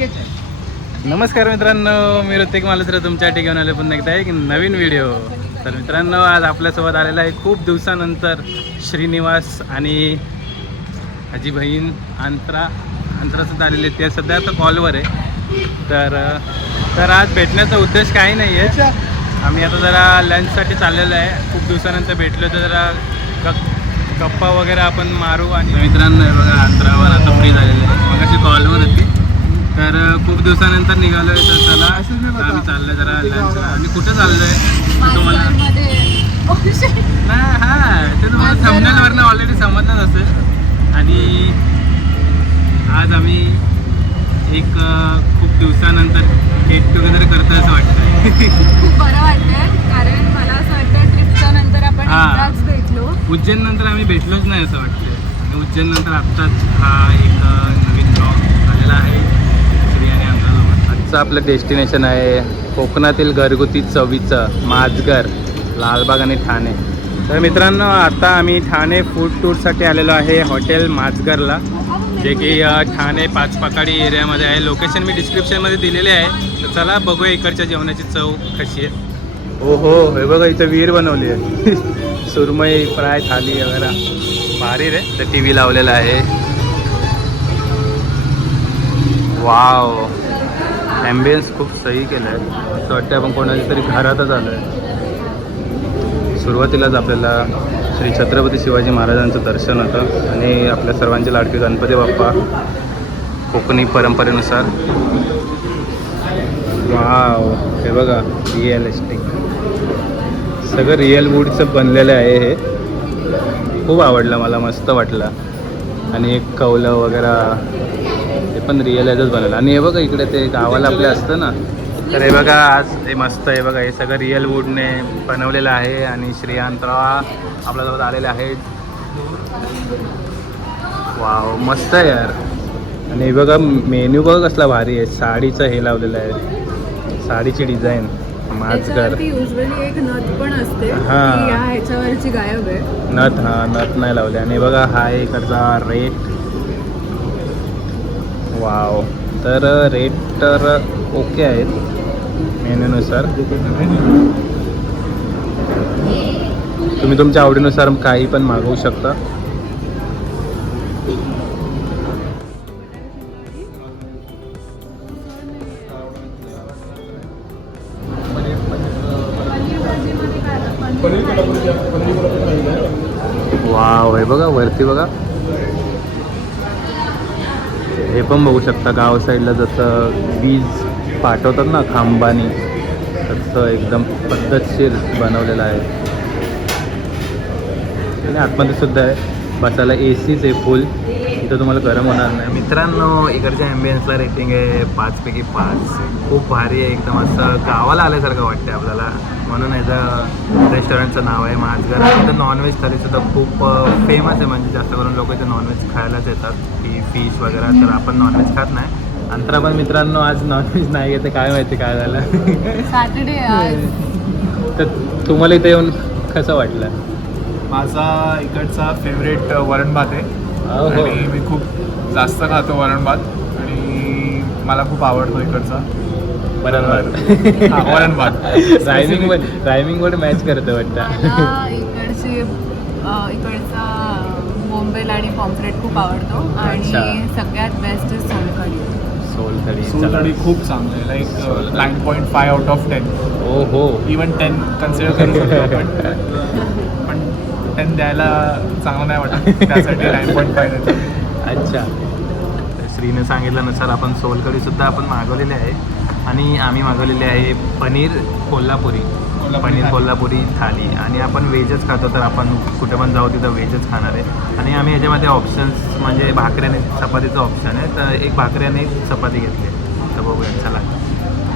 नमस्कार मित्रांनो, मी ऋतिक मालुसरे तुमच्या ठिकाणी आले पुन्हा एकदा एक नवीन व्हिडिओ. तर मित्रांनो, आज आपल्यासोबत आलेला आहे खूप दिवसानंतर श्रीनिवास आणि माझी बहीण अंतरासुद्धा आलेले. ते सध्या आता कॉलवर आहे. तर आज भेटण्याचा उद्देश काही नाही आहे. आम्ही आता जरा लंचसाठी चाललेलो आहे. खूप दिवसानंतर भेटलो तर जरा गप्पा वगैरे आपण मारू. आणि मित्रांनो हे बघा, अंतरावर आता फ्री झालेले आहे. मगाशी कॉलवर होती. तर खूप दिवसानंतर निघालो आहे. तर चला आम्ही चाललो जरा लंच. आम्ही कुठं चाललो आहे तुम्हाला नाही, हां, ते तुम्हाला थंबनेलवरनं ऑलरेडी समजलंच असेल. आणि आज आम्ही एक खूप दिवसानंतर गेट टुगेदर करतो असं वाटतं. खूप बरं वाटतंय, कारण मला असं वाटतं ट्रिपच्या नंतर आपण एकदाच भेटलो. उज्जैन नंतर आम्ही भेटलोच नाही असं वाटतं. आणि उज्जैन नंतर आत्ताच हा एक नवीन ब्लॉग आलेला आहे श्री आणि आमच्यासोबत. आजचं आपलं डेस्टिनेशन आहे कोकणातील घरगुती चवीचं माझघर, लालबाग आणि ठाणे. तर मित्रांनो, आता आम्ही ठाणे फूड टूरसाठी आलेलो आहे हॉटेल माझघरला, जे की ठाणे पाचपाकाडी एरियामध्ये आहे. लोकेशन मी डिस्क्रिप्शनमध्ये दिलेले आहे. तर चला बघूया इकडच्या जेवणाची चव कशी आहे. हो हो, हे बघा इथं विहीर बनवली आहे. सुरमई फ्राय थाली वगैरे भारी रे. तर टी व्ही लावलेला आहे. वाव, ॲम्बियन्स खूप सही केलं आहे. असं वाटतं आपण कोणाच्या तरी घरातच आलो आहे. सुरुवातीलाच आपल्याला श्री छत्रपती शिवाजी महाराजांचं दर्शन होतं आणि आपल्या सर्वांचे लाडके गणपती बाप्पा कोकणी परंपरेनुसार. वाव, हे बघा रिअलिस्टिक, सगळं रिअल वूडचं बनलेलं आहे. हे खूप आवडलं मला, मस्त वाटलं. आणि एक कौलं वगैरे ते पण रिअल ह्याचंच बनवलं. आणि हे बघा इकडे ते गावाला आपल्या असतं ना, तर हे बघा आज हे मस्त आहे बघा. हे सगळं रिअल वूडने बनवलेलं आहे. आणि श्रीयांतराव आपल्यासोबत आलेले आहेत. वाव, मस्त आहे यार. आणि हे बघा मेन्यू बघा कसला भारी आहे. साडीचं हे लावलेलं आहे, साडीची डिझाईन माझघर. युजली एक नथ पण असते, हां. या ह्याच्यावरची गायब आहे. नथ, हां, नथ नाही लावले. आणि बघा हा इकडचा रेट. वाव, तर रेट तर ओके आहेत मेन्यूनुसार. तुम्ही तुमच्या आवडीनुसार काही पण मागवू शकता. वाव, हे बघा वरती बघा. हे पण बघू शकता गाव साईडला जसं वीज पाठवतात ना खांबानी, तसं एकदम पद्धतशीर बनवलेलं आहे. आणि आतमध्ये सुद्धा आहे बसायला ACच आहे फुल. इथं तुम्हाला गरम होणार नाही. मित्रांनो, इकडच्या ॲम्बियन्सला रेटिंग आहे 5 पैकी 5. खूप भारी आहे, एकदम असं गावाला आल्यासारखं वाटतं आपल्याला. म्हणून याचं रेस्टॉरंटचं नाव आहे माझघर. इथं नॉनव्हेज थालीसुद्धा खूप फेमस आहे. म्हणजे जास्त करून लोक इथे नॉनव्हेज खायलाच येतात, की फिश वगैरे. तर आपण नॉनव्हेज खात नाही. अंतरा पण मित्रांनो आज नॉनव्हेज नाही घेते, काय माहिती काय झालं. सॅटर्डे आज. तर तुम्हाला इथे येऊन कसं वाटलं? माझा इकडचा फेवरेट वरण भात आहे. हो. आणि मी खूप जास्त खातो वरण भात आणि मला खूप आवडतो इकडचा वरण वरण भात. रायमिंग वर मॅच करतं वाटतं. मला इकडचा बोंबेल आणि पॉम्फ्रेट खूप आवडतो. आणि सगळ्यात बेस्ट सोलकढी. सोलकढी खूप चांगलं आहे. Like 9.5 out of 10. हो हो, इवन 10 कन्सिडर करू शकतो आपण. पण 10 द्यायला चांगलं नाही वाटत, त्यासाठी 9.5 देतो. अच्छा. श्रीने सांगितल्यानुसार आपण सोलकढीसुद्धा आपण मागवलेली आहे. आणि आम्ही मागवलेली आहे पनीर कोल्हापुरी थाली. आणि आपण व्हेजच खातो, तर आपण कुठे पण जाऊ तिथं व्हेजच खाणार आहे. आणि आम्ही याच्यामध्ये ऑप्शन्स म्हणजे भाकऱ्याने चपातीचं ऑप्शन आहे. तर एक भाकऱ्याने एक चपाती घेतली आहे. तर बघूया चला.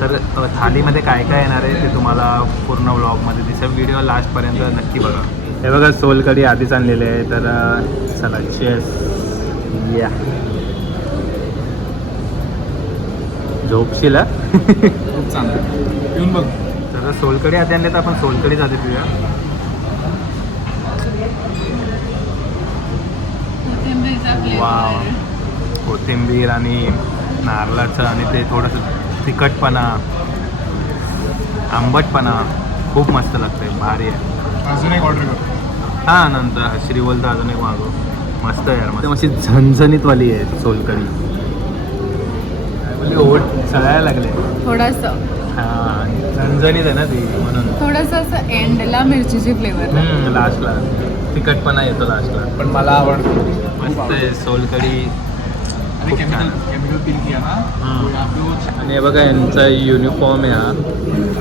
तर थालीमध्ये काय काय येणार आहे ते तुम्हाला पूर्ण व्लॉगमध्ये दिसेल. व्हिडिओ लास्टपर्यंत नक्की बघा. हे बघा सोलकढी आधीच आणलेली आहे. तर चला चेस. या झोपशील. खूप चांगलं येऊन बघ. तर सोलकढी आधी आणली, तर आपण सोलकढीच आधी पिऊया. वाव, कोथिंबीर आणि नारळाचं आणि ते थोडंसं तिखटपणा, आंबटपणा खूप मस्त लागते, भारी आहे. अजून एक ऑर्डर करतो. हां नंतर श्रीवल तर अजून एक मागव. मस्त आहे यार, मस्त अशी झणझणीतवाली आहे सोलकढी. काय बोलली, ओठ सळायला लागले. थोडंसं हां झणझणीत आहे ना ती, म्हणून थोडंसं असं एंडला मिरचीची फ्लेवर. लास्टला तिखटपणा येतो लास्टला. पण मला आवडतो. मस्त आहे सोलकढी. आणि खूप छान. केमिकल पिल किया ना. आणि हे बघा यांचा युनिफॉर्म आहे हा,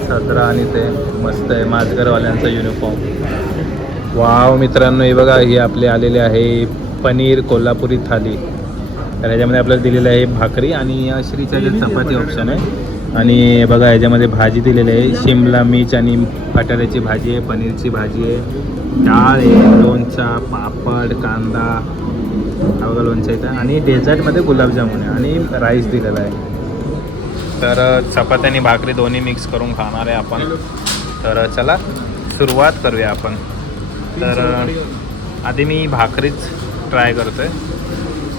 17 आणि ते मस्त आहे माझगरवाल्यांचा युनिफॉर्म. वाव मित्रांनो, हे बघा ही आपली आलेली आहे पनीर कोल्हापुरी थाली. तर ह्याच्यामध्ये आपल्याला दिलेलं आहे भाकरी आणि श्रीच्या जे चपाती ऑप्शन आहे. आणि हे बघा ह्याच्यामध्ये भाजी दिलेली आहे, शिमला मिर्च आणि बटाट्याची भाजी आहे, पनीरची भाजी आहे, डाळ आहे, लोणचा, पापड, कांदा, हा बघा लोणचं इथं, आणि डेझर्टमध्ये गुलाबजामुन आहे आणि राईस दिलेला आहे. तर चपाती आणि भाकरी दोन्ही मिक्स करून खाणार आहे आपण. तर चला सुरुवात करूया आपण. तर आधी मी भाकरीच ट्राय करतो आहे.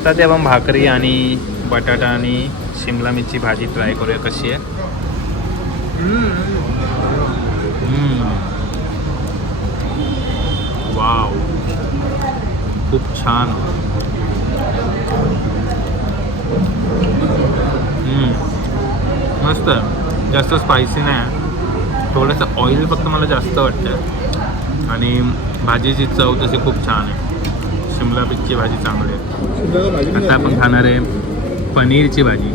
तर ते आपण भाकरी आणि बटाटा आणि शिमला मिरची भाजी ट्राय करूया कशी आहे. वाव खूप छान. मस्त आहे, जास्त स्पायसी नाही, थोडंसं ऑइल फक्त मला जास्त वाटतं. आणि भाजीची चव तशी खूप छान आहे, शिमला मिरची भाजी चांगली आहे. आता आपण खाणार आहे पनीरची भाजी.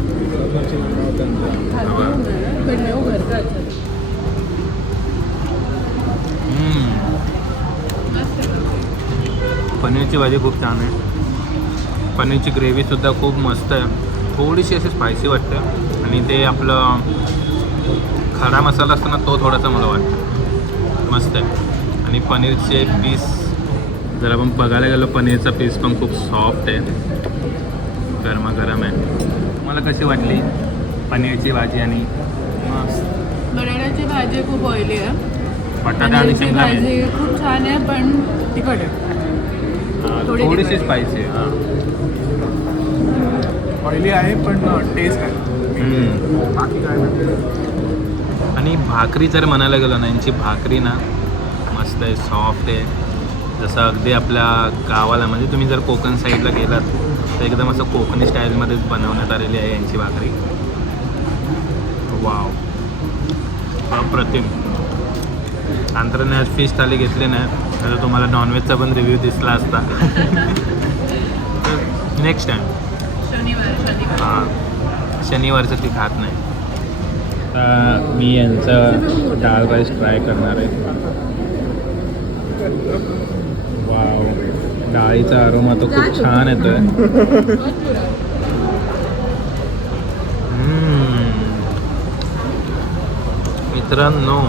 पनीरची भाजी खूप छान आहे. पनीरची ग्रेव्हीसुद्धा खूप मस्त आहे, थोडीशी अशी स्पायसी वाटते. आणि ते आपलं खडा मसाला असतो ना, तो थोडासा मला वाटतं मस्त आहे. आणि पनीरचे पीस जर आपण बघायला गेलो, पनीरचा पीस पण खूप सॉफ्ट आहे, गरमागरम आहे. मला कशी वाटली पनीरची भाजी? आणि बटाट्याची भाजी खूप ऑइली आहे, बटाटा आणि पनीरची शिमला मिरची भाजी खूप छान आहे पण तिखट आहे. थोडीशी स्पायसी आहे. ऑइली आहे पण टेस्ट आहे. बाकी काय नाही. आणि भाकरी जर म्हणायला गेलो ना, यांची भाकरी ना मस्त आहे, सॉफ्ट आहे, जसं अगदी आपल्या गावाला, म्हणजे तुम्ही जर कोकण साईडला गेलात तर एकदम असं कोकणी स्टाईलमध्येच बनवण्यात आलेली आहे यांची भाकरी. वाव अप्रतिम. अंतराने आज फिश थाली घेतली नाही तर तुम्हाला नॉनव्हेजचा पण रिव्ह्यू दिसला असता. नेक्स्ट टाईम हां शनिवारचं ती खात नाही. आता मी यांचा डाळ राईस ट्राय करणार आहे. वाव डाळीचा अरोमा तो खूप छान येतोय. मित्रांनो,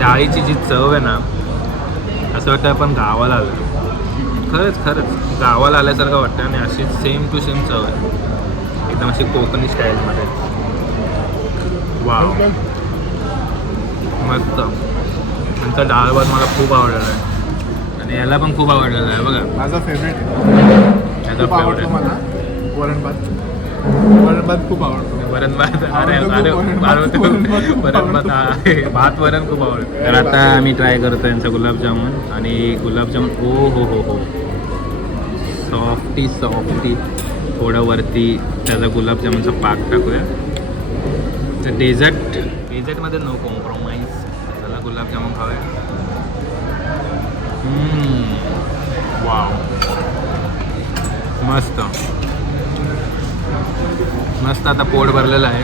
डाळीची जी चव आहे ना, असं वाटतं आपण गावाला आलो. खरंच गावाला आल्यासारखं वाटतं. आणि अशी सेम टू सेम चव आहे, एकदम अशी कोकणी स्टाईलमध्ये. वाव मस्त. त्यांचा डाळ भात मला खूप आवडलेला आहे आणि याला पण खूप आवडलेला आहे. बघा माझा फेवरेट याचा खूप आवडतो फेवरेट मला वरण भात खूप आवडतो. वरण भात. अरे आवडतो अरे खूप वरण भात. वरण भात भात वरण खूप आवडतं. तर आता आम्ही ट्राय करतो यांचा गुलाबजामुन. आणि गुलाबजामुन हो सॉफ्टी. थोडं वरती त्याचा गुलाबजामुनचा पाक टाकूया. तर डेझर्टमध्ये नो कॉम्प्रोमाइज. त्याला गुलाबजामुन खाऊया. वाव मस्त. आता पोट भरलेलं आहे.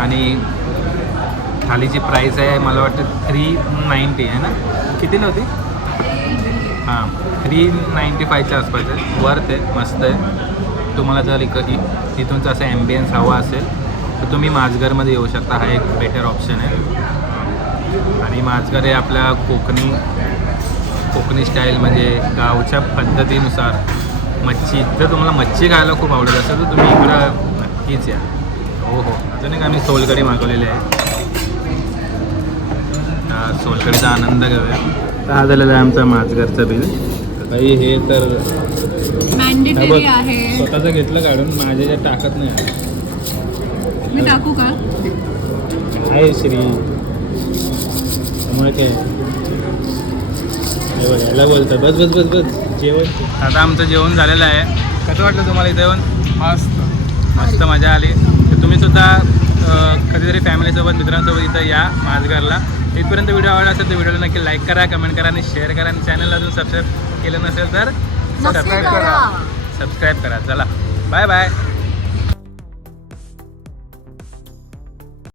आणि थालीची प्राईस आहे मला वाटतं 390 आहे ना, किती नव्हती? हां 395च्या आसपास आहे. वर्थ आहे, मस्त आहे. तुम्हाला जर तिथूनचा असं ॲम्बियन्स हवा असेल तर तुम्ही माझघरमध्ये येऊ शकता. हा एक बेटर ऑप्शन आहे. आणि माझघर हे आपल्या कोकणी स्टाईल, म्हणजे गावच्या पद्धतीनुसार मच्छी. जर तुम्हाला मच्छी खायला खूप आवडत असेल तर तुम्ही इकडं नक्कीच या. हो अजून एक आम्ही सोलकढी मागवलेली आहे. सोलकढीचा आनंद घेऊया. तर हा झालेला आहे आमचा माझघरचं बिल. काही हे तर मॅन्डेटरी आहे. स्वतःचं घेतलं काढून माझ्या टाकत नाही. मी टाकू का? आहे श्री त्यामुळे काय याला बोलतं बस बस बस बस जेवण. आता आमचं जेवण झालेलं आहे. कसं वाटलं तुम्हाला इथं येऊन? मस्त मजा आली. तर तुम्ही सुद्धा कधीतरी फॅमिलीसोबत मित्रांसोबत इथं या माझघरला. इथपर्यंत व्हिडिओ आवडला असेल तर व्हिडिओला नक्की लाईक करा, कमेंट करा आणि शेअर करा. आणि चॅनल अजून सबस्क्राईब केलं नसेल तर सबस्क्राईब करा. चला बाय बाय.